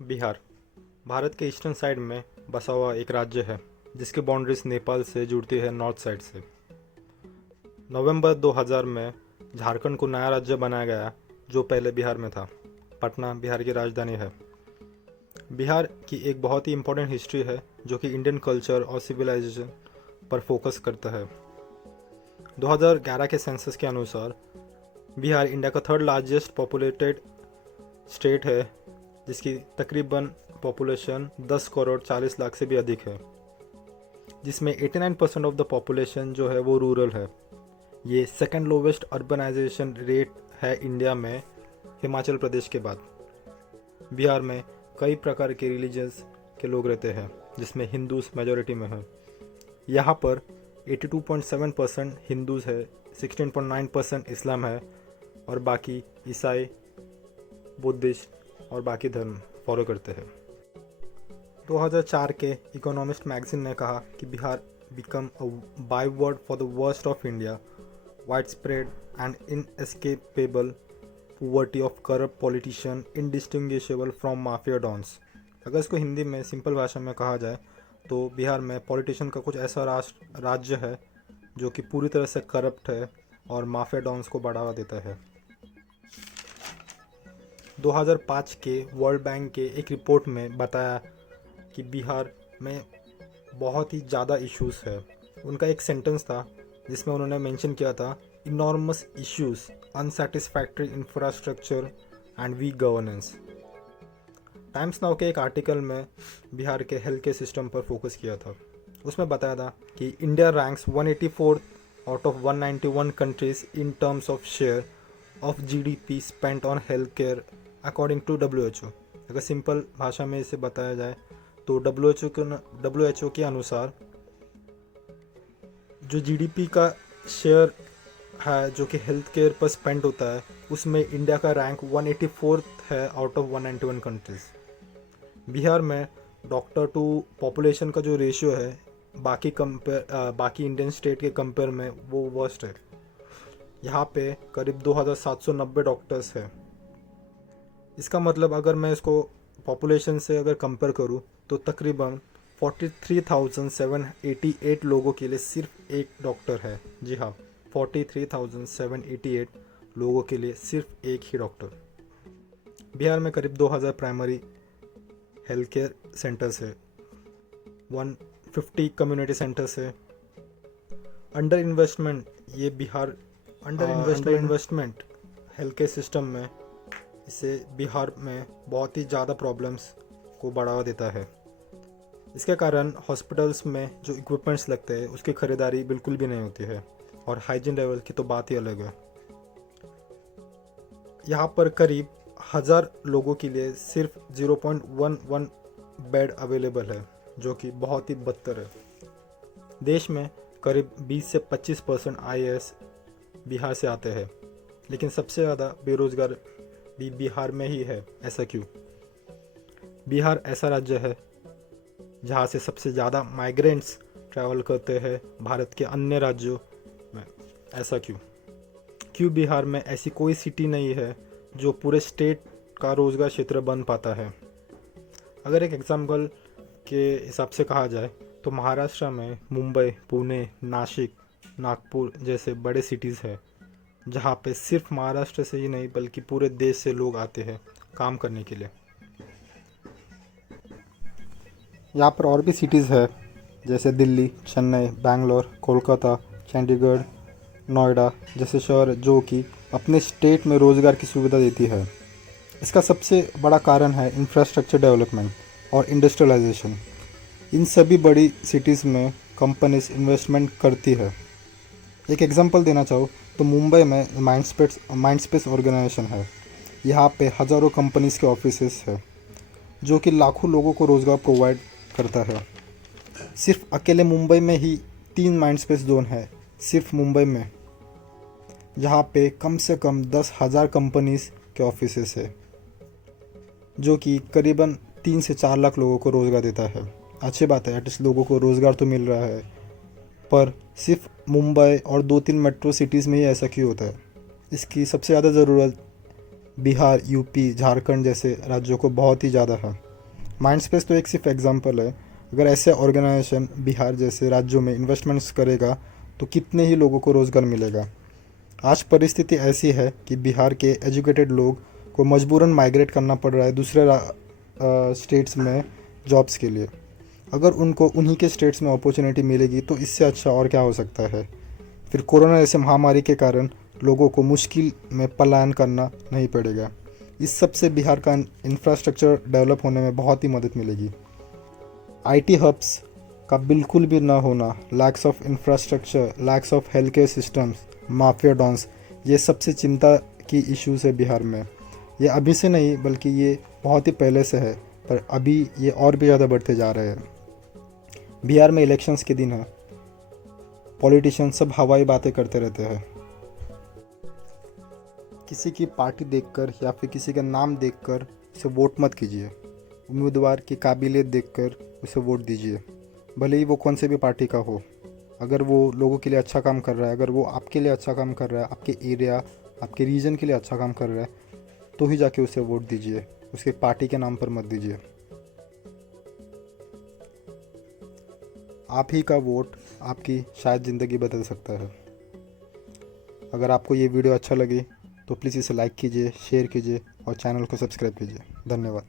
बिहार भारत के eastern side में बसा हुआ एक राज्य है जिसकी बाउंड्रीज नेपाल से जुड़ती है नॉर्थ साइड से। नवंबर 2000 में झारखंड को नया राज्य बनाया गया जो पहले बिहार में था। पटना बिहार की राजधानी है। बिहार की एक बहुत ही इम्पोर्टेंट हिस्ट्री है जो कि इंडियन कल्चर और सिविलाइजेशन पर फोकस करता है। 2011 के सेंसस के अनुसार बिहार इंडिया का थर्ड लार्जेस्ट पॉपुलेटेड स्टेट है जिसकी तकरीबन पॉपुलेशन 10 करोड़ 40 लाख से भी अधिक है, जिसमें 89% ऑफ द पॉपुलेशन जो है वो रूरल है। ये सेकंड लोवेस्ट अर्बनाइजेशन रेट है इंडिया में, हिमाचल प्रदेश के बाद। बिहार में कई प्रकार के रिलीजन्स के लोग रहते हैं जिसमें हिंदूज मेजॉरिटी में है। यहाँ पर 82.7% हिंदूज है, 16.9% इस्लाम है और बाकी ईसाई, बुद्धिस्ट और बाकी धर्म फॉलो करते हैं। 2004 के इकोनॉमिस्ट मैगजीन ने कहा कि Bihar become a byword for the worst of India, widespread and inescapable poverty of corrupt politician indistinguishable from mafia dons. अगर इसको हिंदी में सिंपल भाषा में कहा जाए तो बिहार में पॉलिटिशियन का कुछ ऐसा राज्य है जो कि पूरी तरह से करप्ट है और माफिया डॉन्स को बढ़ावा देता है। 2005 के वर्ल्ड बैंक के एक रिपोर्ट में बताया कि बिहार में बहुत ही ज़्यादा इश्यूज है। उनका एक सेंटेंस था जिसमें उन्होंने मेंशन किया था enormous issues, unsatisfactory infrastructure and weak governance. Times Now के एक आर्टिकल में बिहार के हेल्थ केयर सिस्टम पर फोकस किया था। उसमें बताया था कि India ranks 184 out of 191 countries in terms of share of GDP spent on health care according to WHO। अगर सिंपल भाषा में इसे बताया जाए तो WHO के अनुसार जो जीडीपी का शेयर है जो कि हेल्थ केयर पर स्पेंड होता है उसमें इंडिया का रैंक 184 है आउट ऑफ 191 कंट्रीज। बिहार में डॉक्टर टू पॉपुलेशन का जो रेशियो है बाकी इंडियन स्टेट के कंपेयर में वो वर्स्ट है। यहाँ पे करीब 2790 डॉक्टर्स है। इसका मतलब अगर मैं इसको पॉपुलेशन से अगर कंपेयर करूँ तो तकरीबन 43,788 लोगों के लिए सिर्फ एक डॉक्टर है। जी हाँ, 43,788 लोगों के लिए सिर्फ एक ही डॉक्टर। बिहार में करीब 2000 प्राइमरी हेल्थ केयर सेंटर्स है, 150 कम्युनिटी सेंटर्स है। Under investment health care system में इससे बिहार में बहुत ही ज़्यादा प्रॉब्लम्स को बढ़ावा देता है। इसके कारण हॉस्पिटल्स में जो इक्विपमेंट्स लगते हैं उसकी खरीदारी बिल्कुल भी नहीं होती है और हाइजीन लेवल की तो बात ही अलग है। यहाँ पर करीब 1000 लोगों के लिए सिर्फ 0.11 बेड अवेलेबल है जो कि बहुत ही बदतर है। देश में करीब 20 से 25% IAS बिहार से आते हैं, लेकिन सबसे ज़्यादा बेरोजगार भी बिहार में ही है। ऐसा क्यों? बिहार ऐसा राज्य है जहाँ से सबसे ज़्यादा माइग्रेंट्स ट्रैवल करते हैं भारत के अन्य राज्यों में। ऐसा क्यों बिहार में ऐसी कोई सिटी नहीं है जो पूरे स्टेट का रोज़गार क्षेत्र बन पाता है? अगर एक एग्जाम्पल के हिसाब से कहा जाए तो महाराष्ट्र में मुंबई, पुणे, नासिक, नागपुर जैसे बड़े सिटीज़ हैं जहाँ पे सिर्फ महाराष्ट्र से ही नहीं बल्कि पूरे देश से लोग आते हैं काम करने के लिए। यहाँ पर और भी सिटीज़ है जैसे दिल्ली, चेन्नई, बैंगलोर, कोलकाता, चंडीगढ़, नोएडा जैसे शहर जो कि अपने स्टेट में रोज़गार की सुविधा देती है। इसका सबसे बड़ा कारण है इंफ्रास्ट्रक्चर डेवलपमेंट और इंडस्ट्रियलाइजेशन। इन सभी बड़ी सिटीज़ में कंपनीज इन्वेस्टमेंट करती है। एक एग्जांपल देना चाहूँ तो मुंबई में माइंडस्पेस ऑर्गेनाइजेशन है। यहाँ पे हज़ारों कंपनीज के ऑफिसेस है जो कि लाखों लोगों को रोज़गार प्रोवाइड करता है। सिर्फ अकेले मुंबई में ही 3 माइंडस्पेस जोन है, सिर्फ मुंबई में, जहाँ पे कम से कम 10,000 कंपनीज के ऑफिसेस है जो कि करीबन 3 से 4 लाख लोगों को रोज़गार देता है। अच्छी बात है, एटलीस्ट लोगों को रोज़गार तो मिल रहा है, पर सिर्फ मुंबई और 2-3 मेट्रो सिटीज़ में ही ऐसा क्यों होता है? इसकी सबसे ज़्यादा ज़रूरत बिहार, यूपी, झारखंड जैसे राज्यों को बहुत ही ज़्यादा है। माइंडस्पेस तो एक सिर्फ एग्जांपल है। अगर ऐसे ऑर्गेनाइजेशन बिहार जैसे राज्यों में इन्वेस्टमेंट्स करेगा तो कितने ही लोगों को रोज़गार मिलेगा। आज परिस्थिति ऐसी है कि बिहार के एजुकेटेड लोग को मजबूरन माइग्रेट करना पड़ रहा है दूसरे स्टेट्स में जॉब्स के लिए। अगर उनको उन्हीं के स्टेट्स में अपॉर्चुनिटी मिलेगी तो इससे अच्छा और क्या हो सकता है। फिर कोरोना जैसे महामारी के कारण लोगों को मुश्किल में पलायन करना नहीं पड़ेगा। इस सब से बिहार का इंफ्रास्ट्रक्चर डेवलप होने में बहुत ही मदद मिलेगी। आईटी हब्स का बिल्कुल भी ना होना, lacks of infrastructure, lacks of health care systems, mafia dons, ये सबसे चिंता की इश्यूज है बिहार में। ये अभी से नहीं बल्कि ये बहुत ही पहले से है, पर अभी ये और भी ज़्यादा बढ़ते जा रहे हैं। बिहार में इलेक्शंस के दिन है, पॉलिटिशियन सब हवाई बातें करते रहते हैं। किसी की पार्टी देखकर या फिर किसी का नाम देखकर उसे वोट मत कीजिए। उम्मीदवार की काबिलियत देखकर उसे वोट दीजिए, भले ही वो कौन से भी पार्टी का हो। अगर वो लोगों के लिए अच्छा काम कर रहा है, अगर वो आपके लिए अच्छा काम कर रहा है, आपके एरिया, आपके रीजन के लिए अच्छा काम कर रहा है, तो ही जाके उसे वोट दीजिए, उसके पार्टी के नाम पर मत दीजिए। आप ही का वोट आपकी शायद ज़िंदगी बदल सकता है। अगर आपको ये वीडियो अच्छा लगे तो प्लीज़ इसे लाइक कीजिए, शेयर कीजिए और चैनल को सब्सक्राइब कीजिए। धन्यवाद।